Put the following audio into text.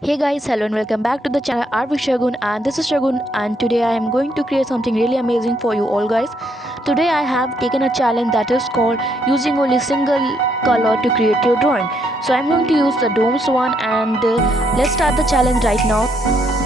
Hey guys, hello and welcome back to the channel Artwithshagun, and this is Shagun, and today I am going to create something really amazing for you all guys. Today I have taken a challenge that is called using only single color to create your drawing. So I'm going to use the domes one, and let's start the challenge right now.